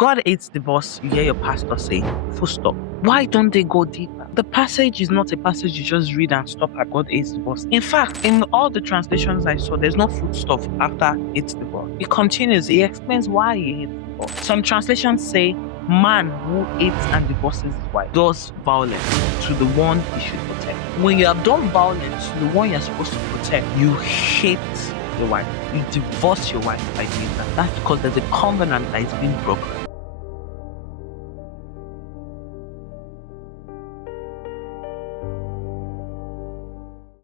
God hates divorce, you hear your pastor say, full stop. Why don't they go deeper? The passage is not a passage you just read and stop at God hates divorce. In fact, in all the translations I saw, there's no full stop after hates divorce. It continues, he explains why he hates divorce. Some translations say, man who hates and divorces his wife does violence to the one he should protect. When you have done violence to the one you're supposed to protect, you hate your wife. You divorce your wife by doing that. That's because there's a covenant that is being broken.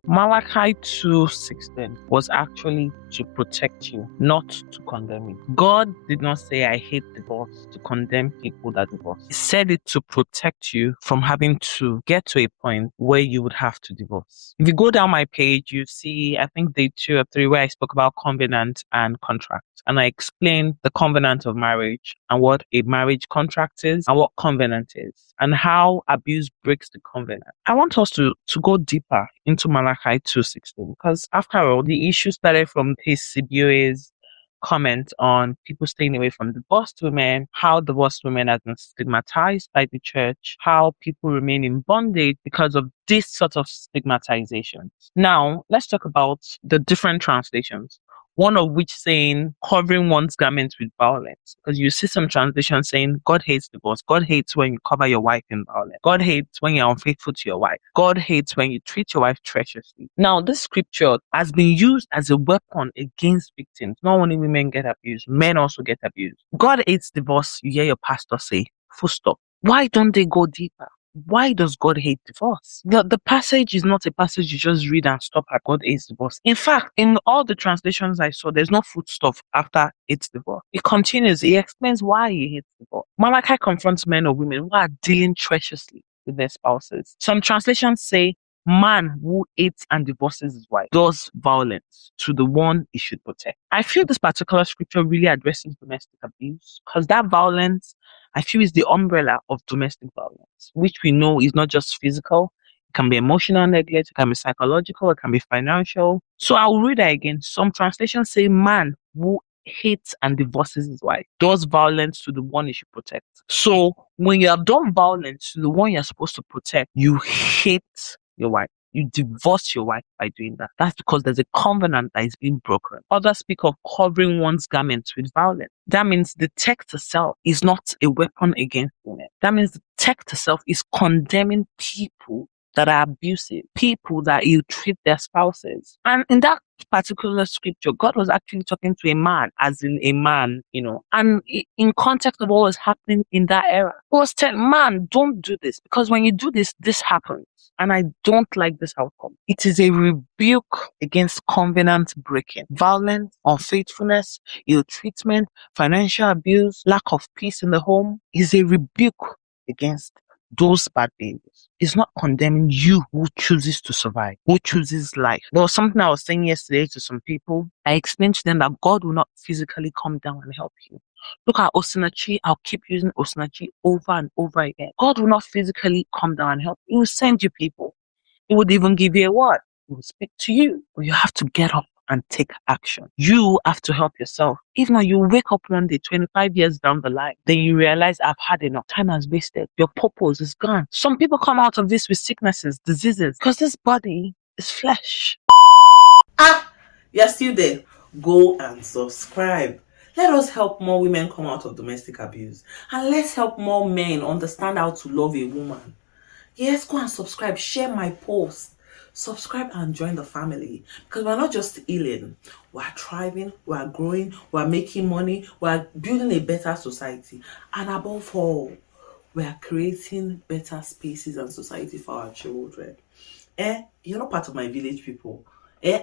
Malachi 2:16 was actually to protect you, not to condemn you. God did not say, I hate divorce, to condemn people that divorce. He said it to protect you from having to get to a point where you would have to divorce. If you go down my page, you see, I think day 2 or 3, where I spoke about covenant and contract. And I explained the covenant of marriage and what a marriage contract is and what covenant is, and how abuse breaks the covenant. I want us to go deeper into Malachi 2:16, because after all, the issue started from his Sibio's comment on people staying away from divorced women, how divorced women have been stigmatized by the church, how people remain in bondage because of this sort of stigmatizations. Now, let's talk about the different translations. One of which saying covering one's garments with violence. Because you see some translations saying God hates divorce. God hates when you cover your wife in violence. God hates when you're unfaithful to your wife. God hates when you treat your wife treacherously. Now, this scripture has been used as a weapon against victims. Not only women get abused, men also get abused. God hates divorce, you hear your pastor say, full stop. Why don't they go deeper? Why does God hate divorce? The passage is not a passage you just read and stop at God hates divorce. In fact, in all the translations I saw, there's no full stop after hates divorce. It continues, he explains why he hates divorce. Malachi confronts men or women who are dealing treacherously with their spouses. Some translations say, man who hates and divorces his wife does violence to the one he should protect. I feel this particular scripture really addresses domestic abuse, because that violence, I feel, is the umbrella of domestic violence, which we know is not just physical. It can be emotional neglect, it can be psychological, it can be financial. So I'll read that again. Some translations say, man who hates and divorces his wife does violence to the one he should protect. So when you have done violence to the one you're supposed to protect, you hate your wife. You divorce your wife by doing that. That's because there's a covenant that is being broken. Others speak of covering one's garments with violence. That means the text itself is not a weapon against women. That means the text itself is condemning people that are abusive, people that ill treat their spouses. And in that particular scripture, God was actually talking to a man, as in a man, and in context of what was happening in that era. He was telling, man, don't do this, because when you do this, this happens. And I don't like this outcome. It is a rebuke against covenant breaking. Violence, unfaithfulness, ill treatment, financial abuse, lack of peace in the home is a rebuke against those bad behaviors. It's not condemning you who chooses to survive, who chooses life. There was something I was saying yesterday to some people. I explained to them that God will not physically come down and help you. Look at Osinachi. I'll keep using Osinachi over and over again. God will not physically come down and help. He will send you people. He would even give you a word. He will speak to you. But you have to get up and take action. You have to help yourself. If not, you wake up one day, 25 years down the line, then you realize, I've had enough. Time has wasted. Your purpose is gone. Some people come out of this with sicknesses, diseases, because this body is flesh. You're still there. Go and subscribe. Let us help more women come out of domestic abuse. And let's help more men understand how to love a woman. Yes, go and subscribe. Share my post. Subscribe and join the family. Because we're not just healing. We're thriving. We're growing. We're making money. We're building a better society. And above all, we're creating better spaces and society for our children. You're not part of my village people.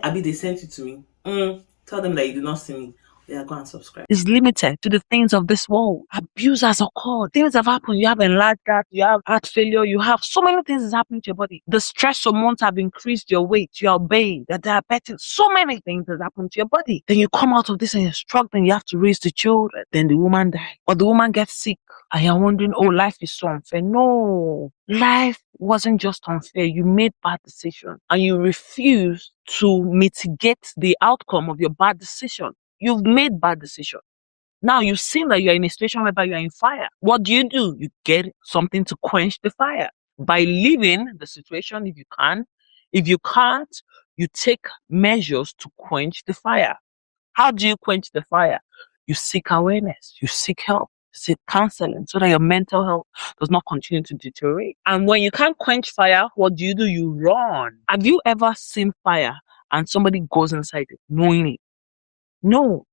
Abi, they sent it to me. Tell them that you did not see me. Yeah, go and subscribe. Is limited to the things of this world. Abuse has occurred. Things have happened. You have enlarged heart, you have heart failure, you have so many things that's happening to your body. The stress hormones have increased your weight, you're obeying, you're diabetic, so many things has happened to your body. Then you come out of this and you're struggling, you have to raise the children. Then the woman dies, or the woman gets sick. And you're wondering, oh, life is so unfair. No, life wasn't just unfair. You made bad decisions and you refused to mitigate the outcome of your bad decision. You've made bad decisions. Now you've seen that you're in a situation whereby you're in fire. What do? You get something to quench the fire by leaving the situation if you can. If you can't, you take measures to quench the fire. How do you quench the fire? You seek awareness, you seek help, seek counseling so that your mental health does not continue to deteriorate. And when you can't quench fire, what do? You run. Have you ever seen fire and somebody goes inside it knowingly? No.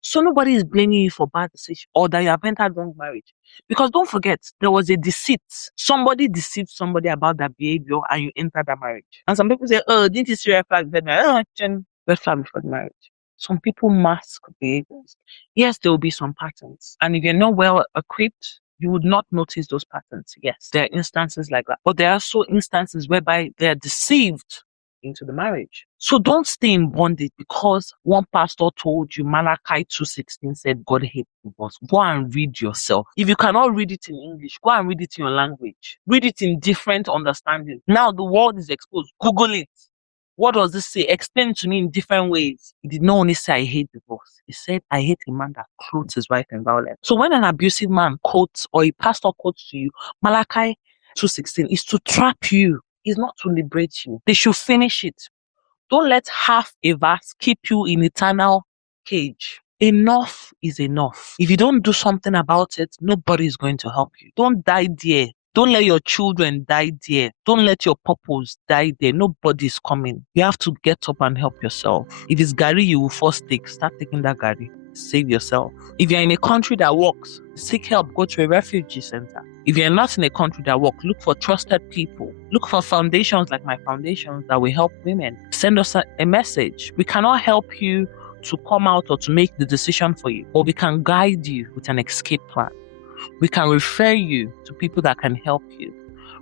So nobody is blaming you for bad decision or that you have entered wrong marriage. Because don't forget, there was a deceit. Somebody deceived somebody about that behavior and you entered that marriage. And some people say, oh, didn't you see red flag before marriage? Oh, red flag before the marriage. Some people mask behaviors. Yes, there will be some patterns. And if you're not well equipped, you would not notice those patterns. Yes, there are instances like that. But there are also instances whereby they are deceived into the marriage. So don't stay in bondage because one pastor told you Malachi 2:16 said God hates divorce. Go and read yourself. If you cannot read it in English, go and read it in your language. Read it in different understanding. Now the world is exposed. Google it. What does this say? Explain to me in different ways. He did not only say I hate divorce. He said I hate a man that clothes his wife in violence. So when an abusive man quotes or a pastor quotes to you Malachi 2:16 is to trap you. Is not to liberate you. They should finish it. Don't let half a verse keep you in eternal cage. Enough is enough. If you don't do something about it, nobody is going to help you. Don't die there. Don't let your children die there. Don't let your purpose die there. Nobody's coming. You have to get up and help yourself. If it's Gary you will first take, start taking that Gary. Save yourself. If you're in a country that works, seek help, go to a refugee center. If you're not in a country that works, look for trusted people. Look for foundations like my foundations that will help women. Send us a message. We cannot help you to come out or to make the decision for you, but we can guide you with an escape plan. We can refer you to people that can help you.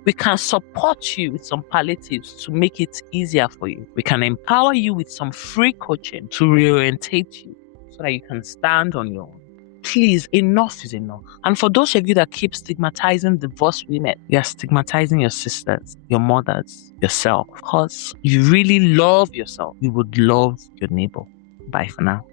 We can support you with some palliatives to make it easier for you. We can empower you with some free coaching to reorientate you so that you can stand on your own. Please, enough is enough. And for those of you that keep stigmatizing divorced women, you are stigmatizing your sisters, your mothers, yourself. Because if you really love yourself, you would love your neighbor. Bye for now.